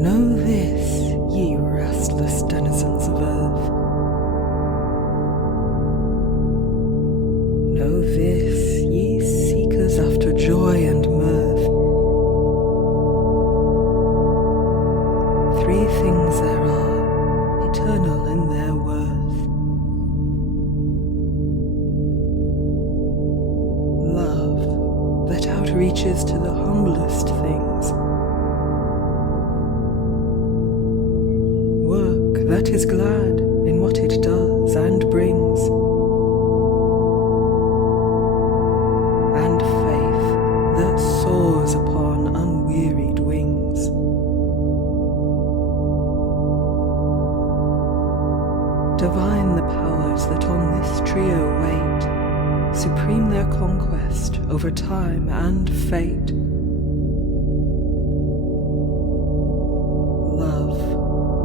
Know this, ye restless denizens of earth. Know this, ye seekers after joy and mirth. Three things there are, eternal in their worth. Love that outreaches to the humblest things. Work that is glad in what it does and brings. And faith that soars upon unwearied wings. Divine the powers that on this trio wait, supreme their conquest over time and fate. Love,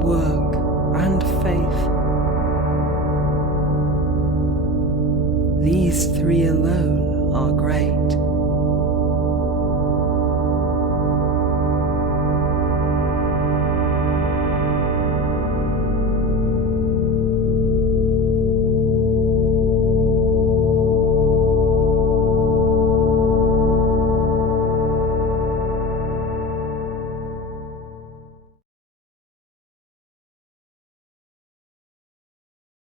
work, and faith. These three alone are great.